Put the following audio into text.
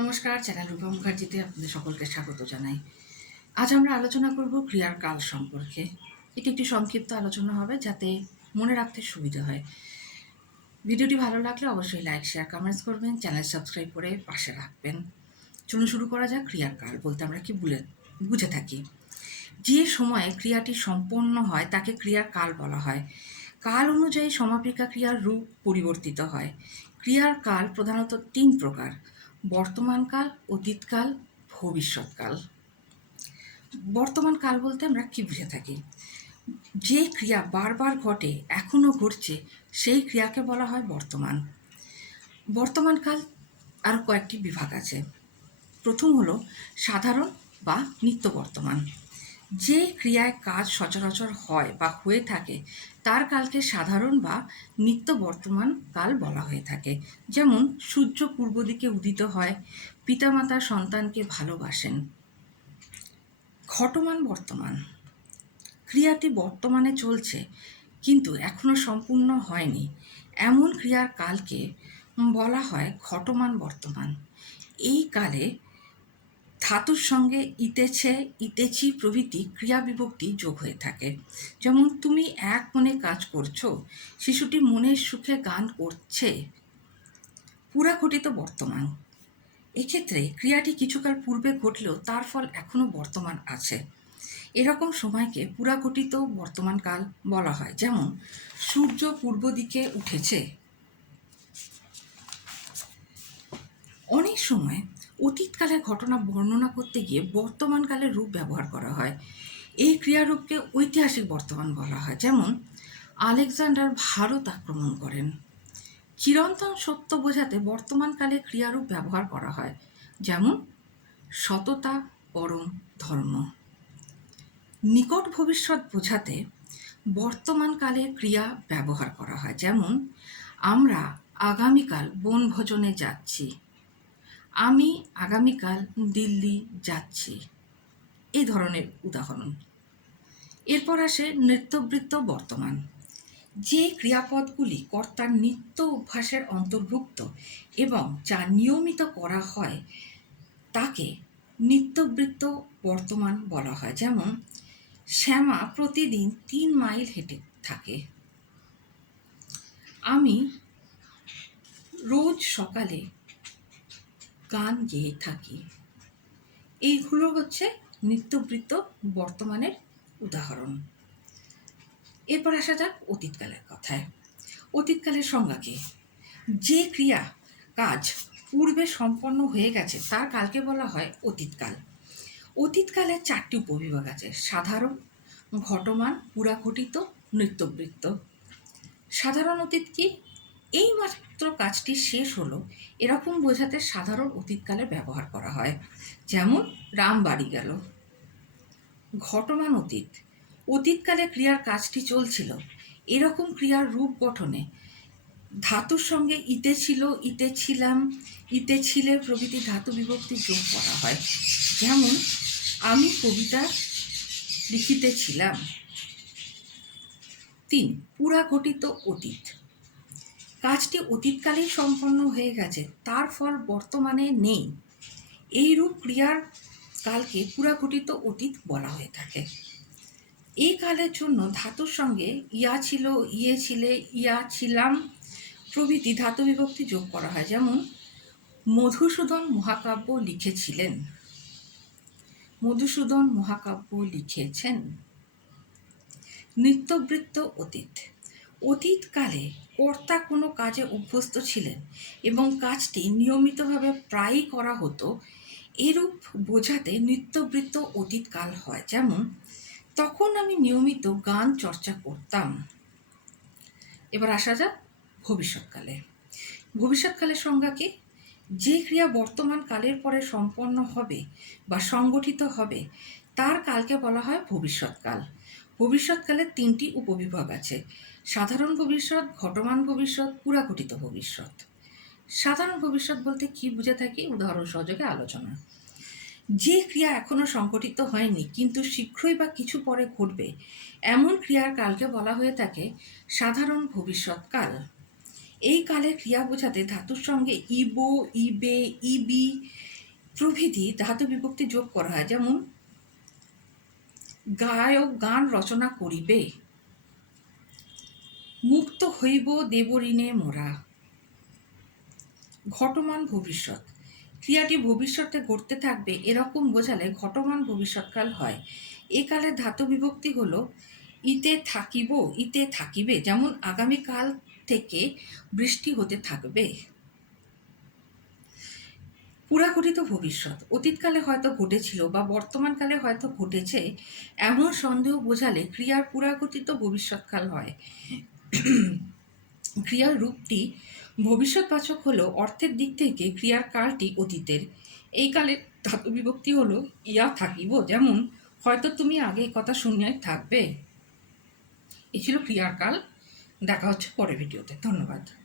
নমস্কার, চ্যানেল রূপা মুখার্জিতে আপনাদের সকলকে স্বাগত জানাই। আজ আমরা আলোচনা করব ক্রিয়ার কাল সম্পর্কে। এটি একটি সংক্ষিপ্ত আলোচনা হবে যাতে মনে রাখতে সুবিধা হয়। ভিডিওটি ভালো লাগলে অবশ্যই লাইক, শেয়ার কমেন্টস করবেন, চ্যানেল সাবস্ক্রাইব করে পাশে রাখবেন। চলুন শুরু করা যাক ক্রিয়ার কাল বলতে আমরা কি বুঝে বুঝে থাকি। যে সময়ে ক্রিয়াটি সম্পন্ন হয় তাকে ক্রিয়ার কাল বলা হয়। কাল অনুযায়ী সমাপিকা ক্রিয়ার রূপ পরিবর্তিত হয়। ক্রিয়ার কাল প্রধানত তিন প্রকার। বর্তমানকাল, অতীতকাল, ভবিষ্যৎকাল। বর্তমান কাল বলতে আমরা কী বুঝে থাকি? যে ক্রিয়া বারবার ঘটে, এখনও ঘটছে, সেই ক্রিয়াকে বলা হয় বর্তমান। বর্তমানকাল আরও কয়েকটি বিভাগ আছে। প্রথম হলো সাধারণ বা নিত্য বর্তমান। যে ক্রিয়ায় কাজ সচরাচর হয় বা হয়ে থাকে, তার কালকে সাধারণ বা নিত্য বর্তমান কাল বলা হয়ে থাকে। যেমন, সূর্য পূর্ব দিকে উদিত হয়, পিতামাতা সন্তানকে ভালোবাসেন। ঘটমান বর্তমান। ক্রিয়াটি বর্তমানে চলছে, কিন্তু এখনও সম্পূর্ণ হয়নি। এমন ক্রিয়ার কালকে বলা হয় ঘটমান বর্তমান। এই কালে ধাতুর সঙ্গে ইতেছে, ইতেছি প্রভৃতি ক্রিয়া বিভক্তি যোগ হয়ে থাকে। যেমন, তুমি এক মনে কাজ করছ, শিশুটি মনের সুখে গান করছে। পুরাঘটিত বর্তমান। এক্ষেত্রে ক্রিয়াটি কিছুকাল পূর্বে ঘটলেও তার ফল এখনও বর্তমান আছে। এরকম সময়কে পুরাঘটিত বর্তমানকাল বলা হয়। যেমন, সূর্য পূর্ব দিকে উঠেছে। অনেক সময় অতীতকালের ঘটনা বর্ণনা করতে গিয়ে বর্তমানকালের রূপ ব্যবহার করা হয়। এই ক্রিয়ারূপকে ঐতিহাসিক বর্তমান বলা হয়। যেমন, আলেকজান্ডার ভারত আক্রমণ করেন। চিরন্তন সত্য বোঝাতে বর্তমানকালে ক্রিয়ারূপ ব্যবহার করা হয়। যেমন, সততা পরম ধর্ম। নিকট ভবিষ্যৎ বোঝাতে বর্তমানকালে ক্রিয়া ব্যবহার করা হয়। যেমন, আমরা আগামীকাল বনভোজনে যাচ্ছি। আমি আগামীকাল দিল্লি যাচ্ছি। এই ধরনের উদাহরণ। এরপর আসে নৃত্যবৃত্ত বর্তমান। যে ক্রিয়াপদগুলি কর্তার নিত্য অভ্যাসের অন্তর্ভুক্ত এবং যা নিয়মিত করা হয়, তাকে নিত্যবৃত্ত বর্তমান বলা হয়। যেমন, শ্যামা প্রতিদিন তিন মাইল হেঁটে থাকে। আমি রোজ সকালে গান গেয়ে থাকি। এইগুলো হচ্ছে নিত্যবৃত্ত বর্তমানের উদাহরণ। এরপর আসা যাক অতীতকালের কথায়। অতীতকালের সংজ্ঞা কি? যে ক্রিয়া কাজ পূর্বে সম্পন্ন হয়ে গেছে, তার কালকে বলা হয় অতীতকাল। অতীতকালের চারটি উপবিভাগ আছে, সাধারণ, ঘটমান, পুরাঘটিত, নৃত্যবৃত্ত। সাধারণ অতীত কি? এই মাত্র কাজটি শেষ হলো, এরকম বোঝাতে সাধারণ অতীতকালে ব্যবহার করা হয়। যেমন, রাম বাড়ি গেল। ঘটমান অতীত। অতীতকালে ক্রিয়ার কাজটি চলছিল। এরকম ক্রিয়ার রূপ গঠনে ধাতুর সঙ্গে ইতে ছিল, ইতে ছিলাম, ইতে ছিলে প্রভৃতি ধাতু বিভক্তি যোগ করা হয়। যেমন, আমি কবিতা লিখিতেছিলাম তিন, পুরাঘটিত অতীত। কাজটি অতীতকালেই সম্পন্ন হয়ে গেছে, তার ফল বর্তমানে নেই। এইরূপ ক্রিয়ার কালকে পুরাঘটিত অতীত বলা হয়ে থাকে। এই কালের জন্য ধাতুর সঙ্গে ইয়া ছিল ইয়ে ছিলে, ইয়া ছিলাম প্রভৃতি ধাতু বিভক্তি যোগ করা হয়। যেমন, মধুসূদন মহাকাব্য লিখেছিলেন। মধুসূদন মহাকাব্য লিখেছেন। নিত্যবৃত্ত অতীত। অতীতকালে কর্তা কোনো কাজে অভ্যস্ত ছিলেন এবং কাজটি নিয়মিতভাবে প্রায়ই করা হতো, এরূপ বোঝাতে নিত্যবৃত্ত অতীতকাল হয়। যেমন, তখন আমি নিয়মিত গান চর্চা করতাম। এবার আসা যাক ভবিষ্যৎকালে। ভবিষ্যৎকালের সংজ্ঞা কি? যে ক্রিয়া বর্তমান কালের পরে সম্পন্ন হবে বা সংগঠিত হবে, তার কালকে বলা হয় ভবিষ্যৎকাল। ভবিষ্যৎকালের তিনটি উপবিভাগ আছে। সাধারণ ভবিষ্যৎ, ঘটমান ভবিষ্যৎ পুরাঘটিত ভবিষ্যৎ। সাধারণ ভবিষ্যৎ বলতে কি বুঝে থাকি? উদাহরণ সহযোগে আলোচনা। যে ক্রিয়া এখনও সংগঠিত হয়নি, কিন্তু শীঘ্রই বা কিছু পরে ঘটবে, এমন ক্রিয়ার কালকে বলা হয়ে থাকে সাধারণ ভবিষ্যৎকাল এই কালে ক্রিয়া বোঝাতে ধাতুর সঙ্গে ইবো, ইবে, ইবি প্রভৃতি ধাতু বিভক্তি যোগ করা হয়। যেমন, গায়ক গান রচনা করিবে মুক্ত হইব দেবঋণে মোরা। ঘটমান ভবিষ্যৎ। ক্রিয়াটি ভবিষ্যতে ঘটতে থাকবে এরকম বোঝালে ঘটমান ভবিষ্যৎকাল হয়। এ কালে ধাতু বিভক্তি হলো, ইতে থাকিব, ইতে থাকিবে, যেমন আগামীকাল থেকে বৃষ্টি হতে থাকবে। পুরাঘটিত ভবিষ্যৎ। অতীতকালে হয়তো ঘটেছিল বা বর্তমানকালে হয়তো ঘটেছে, এমন সন্দেহ বোঝালে ক্রিয়ার পুরাঘটিত ভবিষ্যৎকাল হয়। ক্রিয়ার রূপটি ভবিষ্যৎবাচক হলো অর্থের দিক থেকে ক্রিয়ার কালটি অতীতের। এই কালের ধাতু বিভক্তি হলো, ইয়া থাকিব যেমন, হয়তো তুমি আগে কথা শুনিয়াই থাকবে। এ ছিল ক্রিয়ার কাল। দেখা হচ্ছে পরের ভিডিওতে। ধন্যবাদ।